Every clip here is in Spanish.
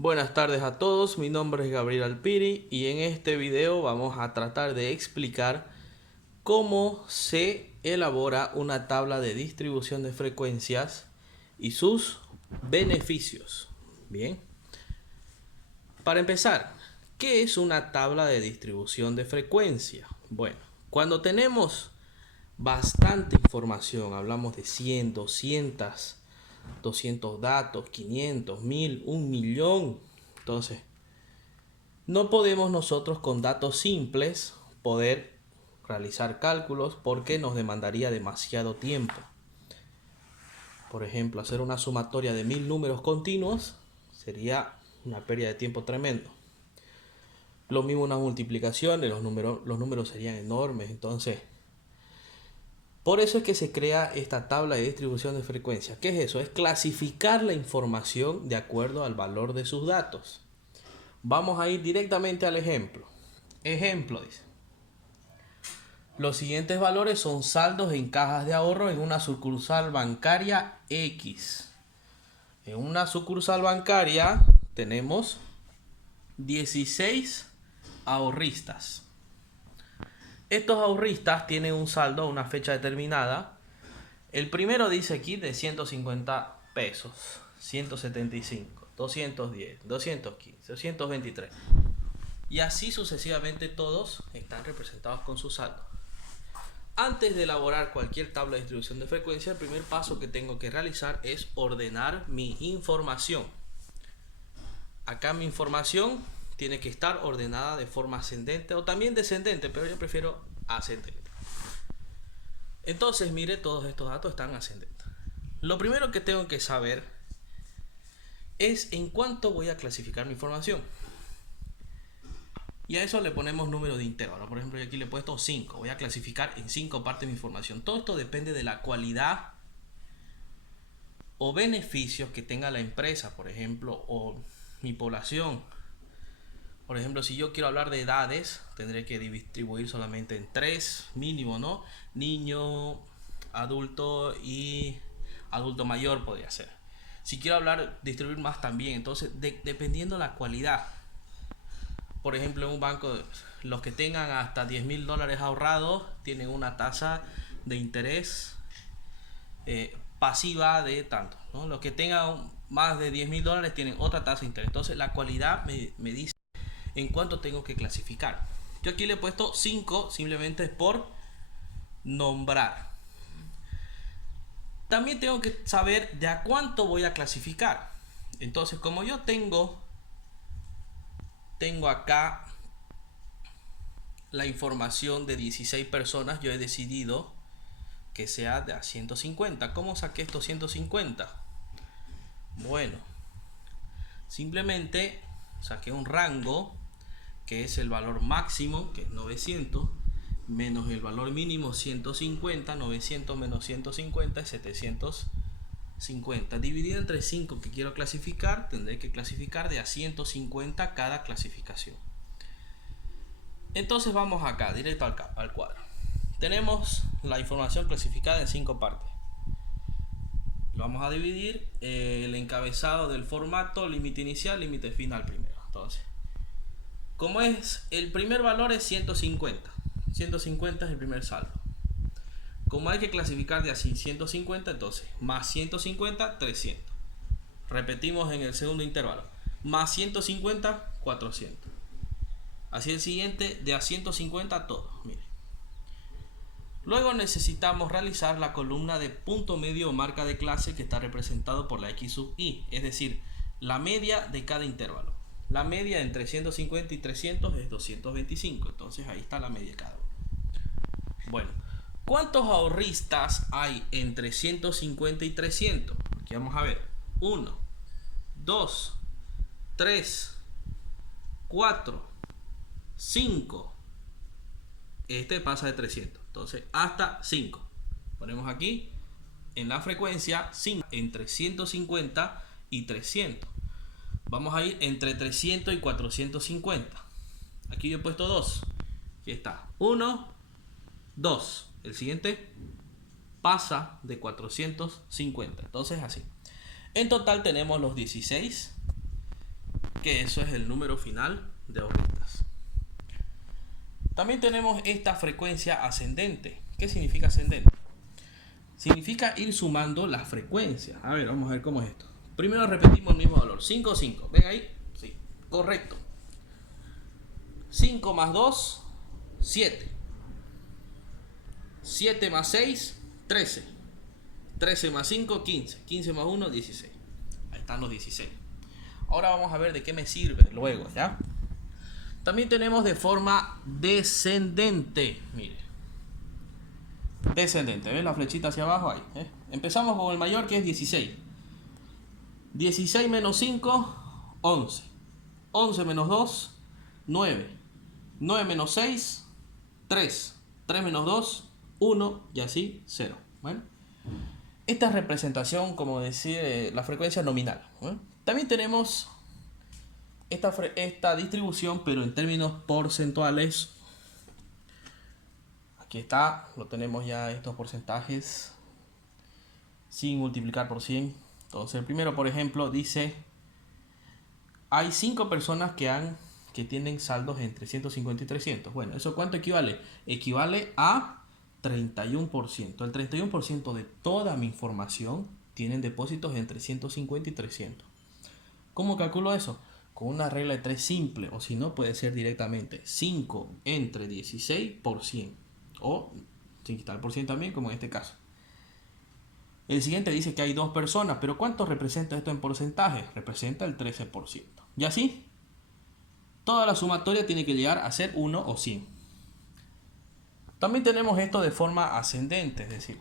Buenas tardes a todos, mi nombre es Gabriel Alpiri y en este video vamos a tratar de explicar cómo se elabora una tabla de distribución de frecuencias y sus beneficios. Bien, para empezar, ¿qué es una tabla de distribución de frecuencia? Bueno, cuando tenemos bastante información, hablamos de 100, 200 datos, 500, 1000, 1.000.000. Entonces, no podemos nosotros con datos simples poder realizar cálculos porque nos demandaría demasiado tiempo. Por ejemplo, hacer una sumatoria de 1000 números continuos sería una pérdida de tiempo tremendo. Lo mismo una multiplicación, los números serían enormes. Entonces, por eso es que se crea esta tabla de distribución de frecuencias. ¿Qué es eso? Es clasificar la información de acuerdo al valor de sus datos. Vamos a ir directamente al ejemplo. Ejemplo, dice. Los siguientes valores son saldos en cajas de ahorro en una sucursal bancaria X. En una sucursal bancaria tenemos 16 ahorristas. Estos ahorristas tienen un saldo a una fecha determinada. El primero dice aquí de 150 pesos, 175, 210, 215, 223. Y así sucesivamente todos están representados con su saldo. Antes de elaborar cualquier tabla de distribución de frecuencia, el primer paso que tengo que realizar es ordenar mi información. Acá mi información tiene que estar ordenada de forma ascendente o también descendente, pero yo prefiero ascendente. Entonces, mire, todos estos datos están ascendentes. Lo primero que tengo que saber es en cuánto voy a clasificar mi información. Y a eso le ponemos número de intervalo. Por ejemplo, yo aquí le he puesto 5. Voy a clasificar en 5 partes mi información. Todo esto depende de la cualidad o beneficios que tenga la empresa, por ejemplo, o mi población. Por ejemplo, si yo quiero hablar de edades, tendré que distribuir solamente en 3 mínimo, ¿no? Niño, adulto y adulto mayor podría ser. Si quiero hablar, distribuir más también. Entonces, dependiendo de la cualidad. Por ejemplo, en un banco, los que tengan hasta $10.000 ahorrados tienen una tasa de interés pasiva de tanto, ¿no? Los que tengan más de $10.000 tienen otra tasa de interés. Entonces, la cualidad me dice en cuánto tengo que clasificar. Yo aquí le he puesto 5 simplemente por nombrar. También tengo que saber de a cuánto voy a clasificar. Entonces, como yo tengo acá la información de 16 personas, yo he decidido que sea de a 150. ¿Cómo saqué estos 150? Bueno, simplemente saqué un rango que es el valor máximo, que es 900, menos el valor mínimo 150. 900 menos 150 es 750. Dividido entre 5 que quiero clasificar, tendré que clasificar de a 150 cada clasificación. Entonces vamos acá, directo al cuadro. Tenemos la información clasificada en 5 partes. Lo vamos a dividir el encabezado del formato, límite inicial, límite final primero. Entonces, como es el primer valor es 150. 150 es el primer saldo. Como hay que clasificar de así 150, entonces más 150, 300. Repetimos en el segundo intervalo. Más 150, 400. Así el siguiente de a 150 todos. Mire. Luego necesitamos realizar la columna de punto medio o marca de clase que está representado por la X sub I, es decir, la media de cada intervalo. La media entre 150 y 300 es 225, entonces ahí está la media de cada uno. Bueno, ¿cuántos ahorristas hay entre 150 y 300? Aquí vamos a ver. 1, 2, 3, 4, 5. Este pasa de 300. Entonces, hasta 5. Ponemos aquí en la frecuencia 5 entre 150 y 300. Vamos a ir entre 300 y 450. Aquí yo he puesto 2. Aquí está. 1, 2. El siguiente pasa de 450. Entonces, así. En total tenemos los 16 que eso es el número final de ahorristas. También tenemos esta frecuencia ascendente. ¿Qué significa ascendente? Significa ir sumando las frecuencias. A ver, vamos a ver cómo es esto. Primero repetimos el mismo valor. 5, 5. ¿Ven ahí? Sí, correcto. 5 más 2, 7. 7 más 6, 13. 13 más 5, 15. 15 más 1, 16. Ahí están los 16. Ahora vamos a ver de qué me sirve luego, ¿ya? También tenemos de forma descendente. Mire. Descendente. ¿Ven la flechita hacia abajo? Ahí. Empezamos con el mayor, que es 16. 16 menos 5, 11. 11 menos 2, 9. 9 menos 6, 3. 3 menos 2, 1. Y así, 0. Bueno. Esta es representación, como decir, la frecuencia nominal. También tenemos esta distribución, pero en términos porcentuales. Aquí está, lo tenemos ya estos porcentajes sin multiplicar por 100. Entonces el primero, por ejemplo, dice: hay 5 personas que tienen saldos entre 150 y 300. Bueno, ¿eso cuánto equivale? Equivale a 31%. El 31% de toda mi información tienen depósitos entre 150 y 300. ¿Cómo calculo eso? Con una regla de 3 simple, o si no puede ser directamente 5 entre 16 por 100. O sin quitar el por 100 también, como en este caso. El siguiente dice que hay 2 personas, pero ¿cuánto representa esto en porcentaje? Representa el 13%. Y así, toda la sumatoria tiene que llegar a ser 1 o 100. También tenemos esto de forma ascendente, es decir,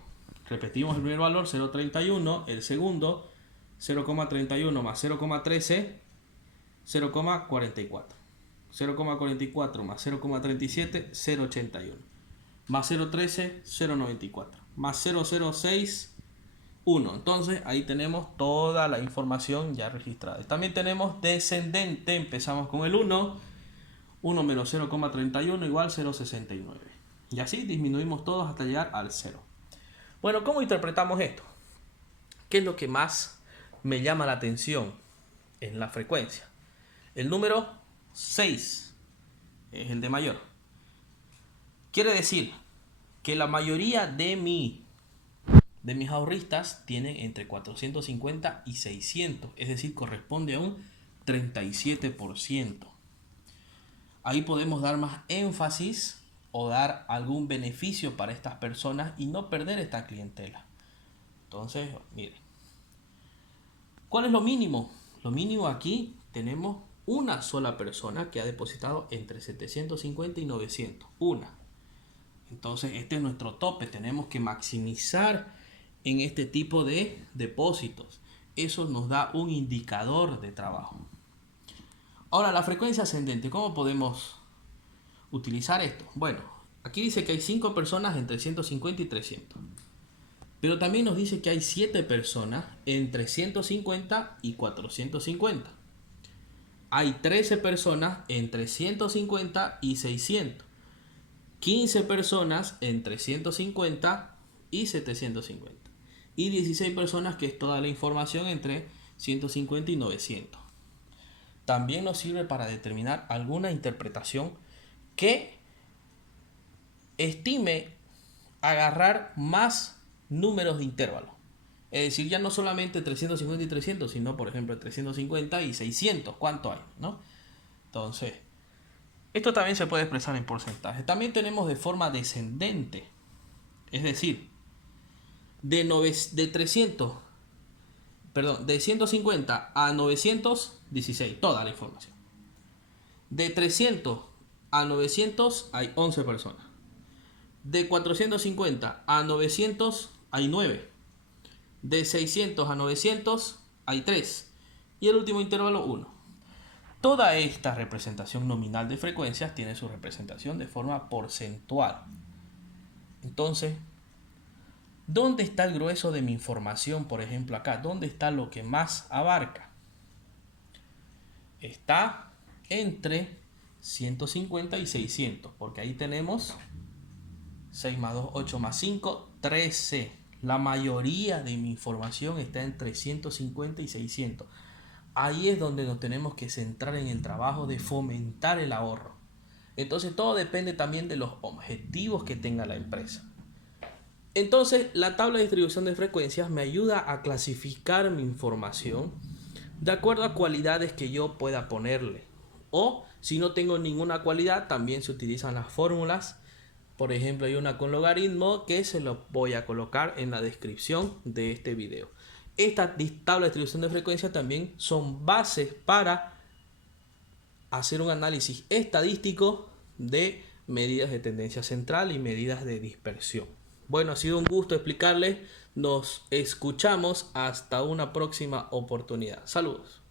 repetimos el primer valor, 0,31, el segundo, 0,31 más 0,13, 0,44. 0,44 más 0,37, 0,81. Más 0,13, 0,94. Más 0,06, 1. Entonces ahí tenemos toda la información ya registrada. También tenemos descendente. Empezamos con el 1. 1 menos 0,31 igual 0,69. Y así disminuimos todos hasta llegar al 0. Bueno, ¿cómo interpretamos esto? ¿Qué es lo que más me llama la atención en la frecuencia? El número 6 es el de mayor. Quiere decir que la mayoría de mis ahorristas tienen entre 450 y 600, es decir, corresponde a un 37%. Ahí podemos dar más énfasis o dar algún beneficio para estas personas y no perder esta clientela. Entonces, miren, ¿cuál es lo mínimo? Lo mínimo aquí tenemos una sola persona que ha depositado entre 750 y 900. Una. Entonces este es nuestro tope. Tenemos que maximizar en este tipo de depósitos. Eso nos da un indicador de trabajo. Ahora, la frecuencia ascendente, ¿cómo podemos utilizar esto? Bueno, aquí dice que hay 5 personas entre 150 y 300. Pero también nos dice que hay 7 personas entre 150 y 450. Hay 13 personas entre 150 y 600. 15 personas entre 150 y 750. Y 16 personas, que es toda la información entre 150 y 900. También nos sirve para determinar alguna interpretación que estime agarrar más números de intervalo. Es decir, ya no solamente 350 y 300, sino por ejemplo 350 y 600. ¿Cuánto hay? ¿No? Entonces, esto también se puede expresar en porcentaje. También tenemos de forma descendente. Es decir, de 150 a 916, toda la información. De 300 a 900 hay 11 personas. De 450 a 900 hay 9. De 600 a 900 hay 3. Y el último intervalo 1. Toda esta representación nominal de frecuencias tiene su representación de forma porcentual. Entonces, ¿dónde está el grueso de mi información? Por ejemplo, acá, ¿dónde está lo que más abarca? Está entre 150 y 600, porque ahí tenemos 6 más 2, 8 más 5, 13. La mayoría de mi información está entre 150 y 600. ahí es donde nos tenemos que centrar en el trabajo de fomentar el ahorro. Entonces todo depende también de los objetivos que tenga la empresa. Entonces la tabla de distribución de frecuencias me ayuda a clasificar mi información de acuerdo a cualidades que yo pueda ponerle. O si no tengo ninguna cualidad, también se utilizan las fórmulas. Por ejemplo, hay una con logaritmo que se lo voy a colocar en la descripción de este video. Esta tabla de distribución de frecuencia también son bases para hacer un análisis estadístico de medidas de tendencia central y medidas de dispersión. Bueno, ha sido un gusto explicarles. Nos escuchamos hasta una próxima oportunidad. Saludos.